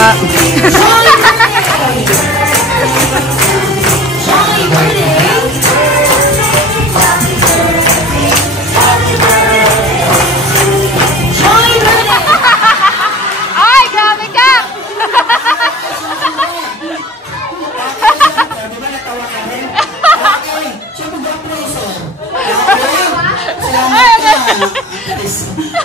Ay, grabe ka!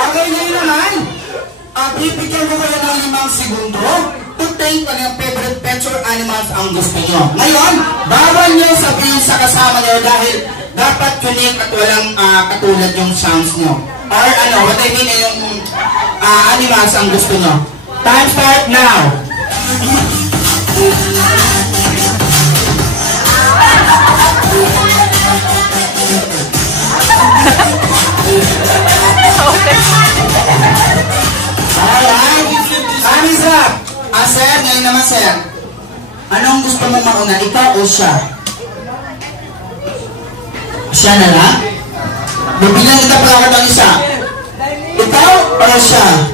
Okay, ngayon naman, bibigyan ko kayo ng 5 segundo to think on yung favorite pets or animals ang gusto nyo. Ngayon, bawal nyo sabihin sa kasama nyo dahil dapat unique at walang katulad yung sounds nyo. Or ano, what I mean yung animals ang gusto nyo. Time start now! Alright, time is up. Sir, ngayon naman sir. Anong gusto mo mauna? Ikaw o siya? Siya na lang? Bibilang kita pala ng isa. Ikaw o siya?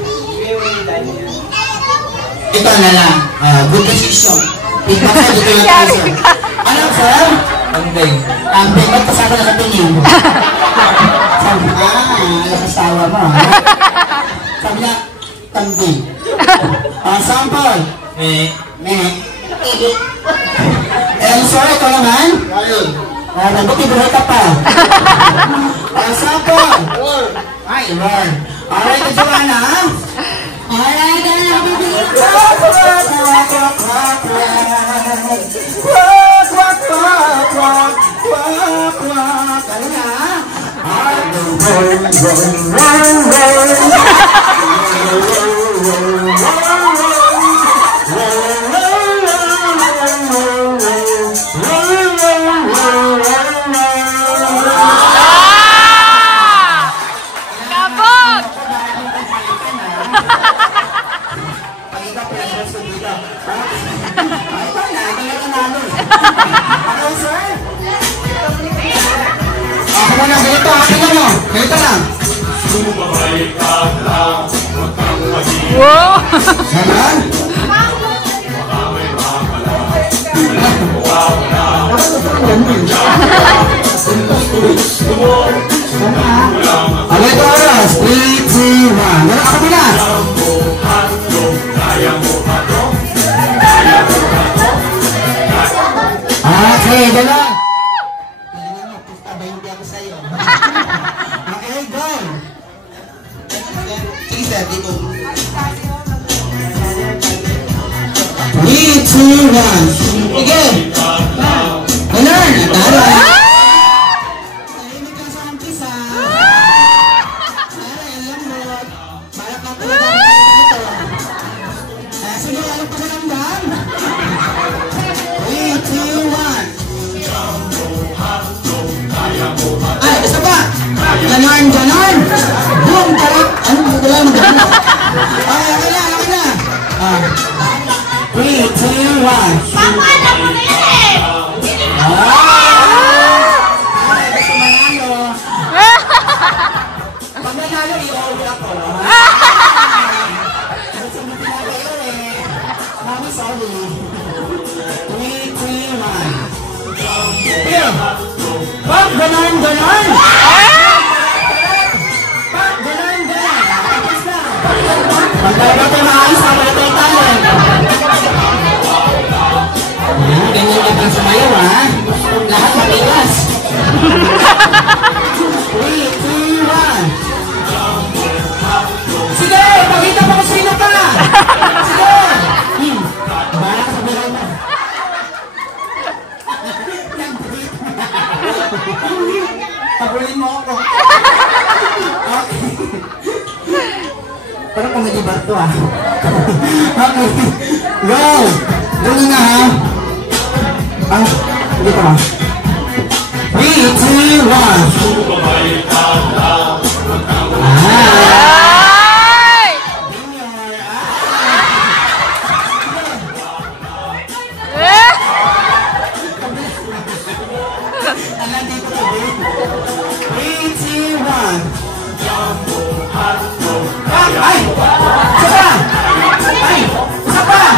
Ikaw na lang. Good decision. Ikaw na dito na tayo sir. Ano sir? Ambing. Ambing. Ba't kasama nakatingin? Sabi, lakas tawa mo. Sabi niya, kambing. Sample. Sorry, ikaw naman? Ayun. Buti buhay ka pa. Sample. Ay, roar. Alright, ito Joanna. Alright, ganito lang. Wow! Ganon? Ano ito oras? 3, 2, 1. Wala ka muna! Okay, ganon. Okay, go! Sige sir, dito. 3, 2, 1. Sige! Ganon! Tara! Tahimik lang sa umpisa. Tara, lambot. Balak na talaga dito. Sige, ano pa sa lamdam? 3, 2, 1. Ay, isa pa! Ganon, ganon! Boom! Tarap! Ano ba ito lang? Okay, okay na, okay na! 3, 2, 1. Papala mo na yan eh! Ay, gusto manalo! Pag manalo, i-over ako. Gusto mo pinagayo eh. Mami, sorry. 3, 2, 1. Here! Pag ganon, ganon! Pagkaya ito maayos, pagkaya ito talent. Ganyan ka pang sumayaw, ha? Lahat matigas. 3, 2, 1. Sige, pakita mo kung sino ka. Sige. Bahala sa bilang mo. Pabulin mo ako. Okay. Pero comedy ba ito ah? Okay. Go! Dali na ha? Hindi pa ba? 3, 2, 1. Ay! Isa pa! Ay! Isa pa!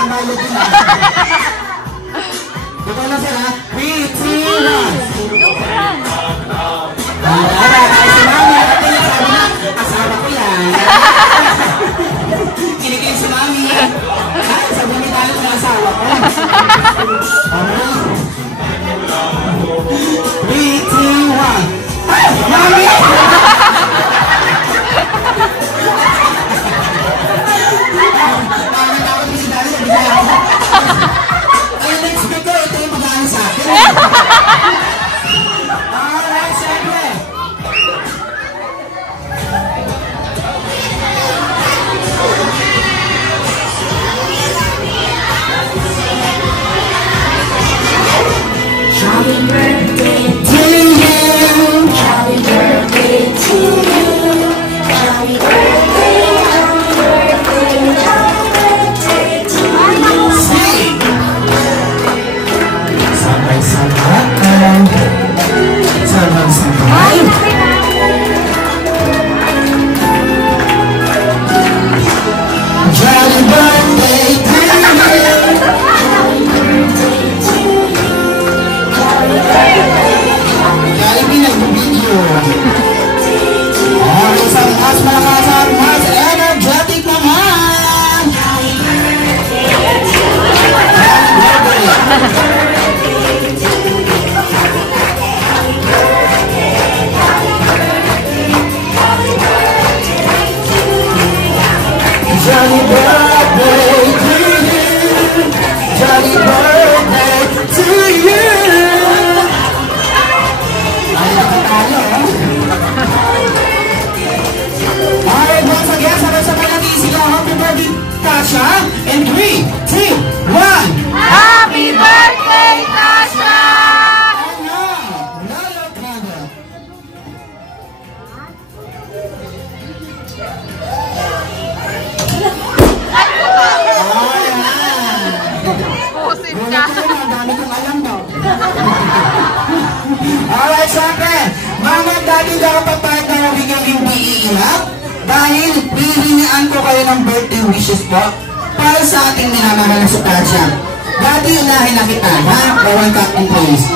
walang bayad yun ah. Ito na sir ha. 3, 2, 1. Alright, si Mami. Ito yung sabi na, asawa ko yan. Kinikilig si Mami. Ay, sabi niya tayo sa asawa ko. Alright. 3, 2, 1. Ay, Mami! Ay, next week ko, ito yung mag-ano sa akin. Alright, siyempre. Happy birthday to you. Happy birthday to you. Happy birthday, happy birthday, happy birthday to you. Sing. Sabay-sabay. Sabay-sabay. Happy birthday to you. Jollibee nag-video. Oh, isang mas malakas at mas energetic naman. Jolly birthday to you. Jolly birthday to you. Alright, once again, sabay-sabay natin sila. Happy birthday, Tasha. And 3, 2, 1. Happy birthday, Tasha! Pusin ka. Alright, syempre, mga daddy dapat tayo na bigyan yung iiyak dahil hihingaan ko kayo ng birthday wishes po para sa ating minamahal sa Tasha. Daddy, unahin na kita, ha? Bawal captain please.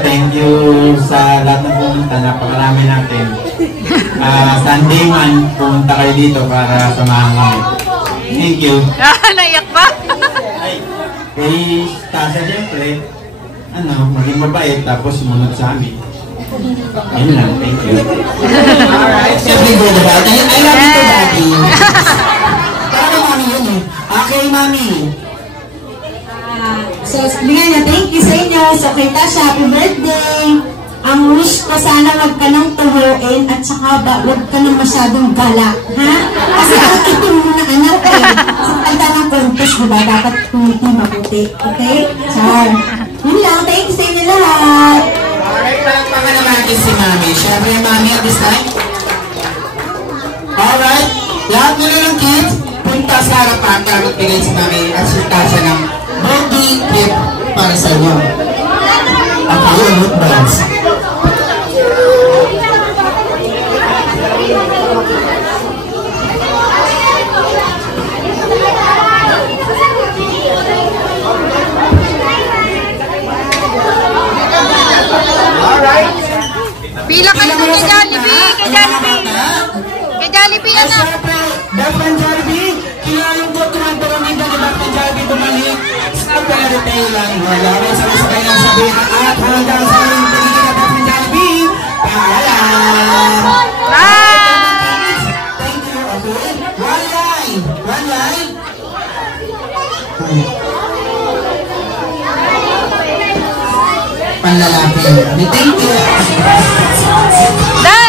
Thank you sa lahat ng pumunta. Napakarami natin. Sunday man, pumunta kayo dito para samahan kami. Thank you. Naiyak ba? Ay, kay Tasha siyempre, maging mabait tapos sumunod sa amin. Ayun lang, thank you. Alright, siyempre good about it. I love you to daddy. Para mami yun eh. Okay, mami. So, bigyan niya, thank you sa inyo. So, kay Tasha, happy birthday. Ang wish ko sana wag ka nang tuhuin at saka wag ka nang masyadong gala. Ha? Kasi ang itim mo na anak eh. Sa tanda ng contest, diba? Dapat kumiti mabuti. Okay? Char. Yun lang. Thank you sa inyo lahat. Alright, palakpakan naman natin si mami. Siyempre, mami at this time. Alright, lahat nila ng kids, punta sa harapan para magbigay si mami at si Tasha ng birthday gift para sa inyo. At yun, root balls. Alright. Pila kayo kay Jollibee! Kay Jollibee! Kay Jollibee, At anak! syempre, Batman Jollibee, kilalang po tumantarong nito ni Batman Jollibee bumalik sa pera-retailan. Wala rin sa masakay ng sabihin at hanggang sa rin paligid na Batman Jollibee. Paalam! Bye! Thank you. Okay. One line. One line. Panlalaki. Thank you. Dad!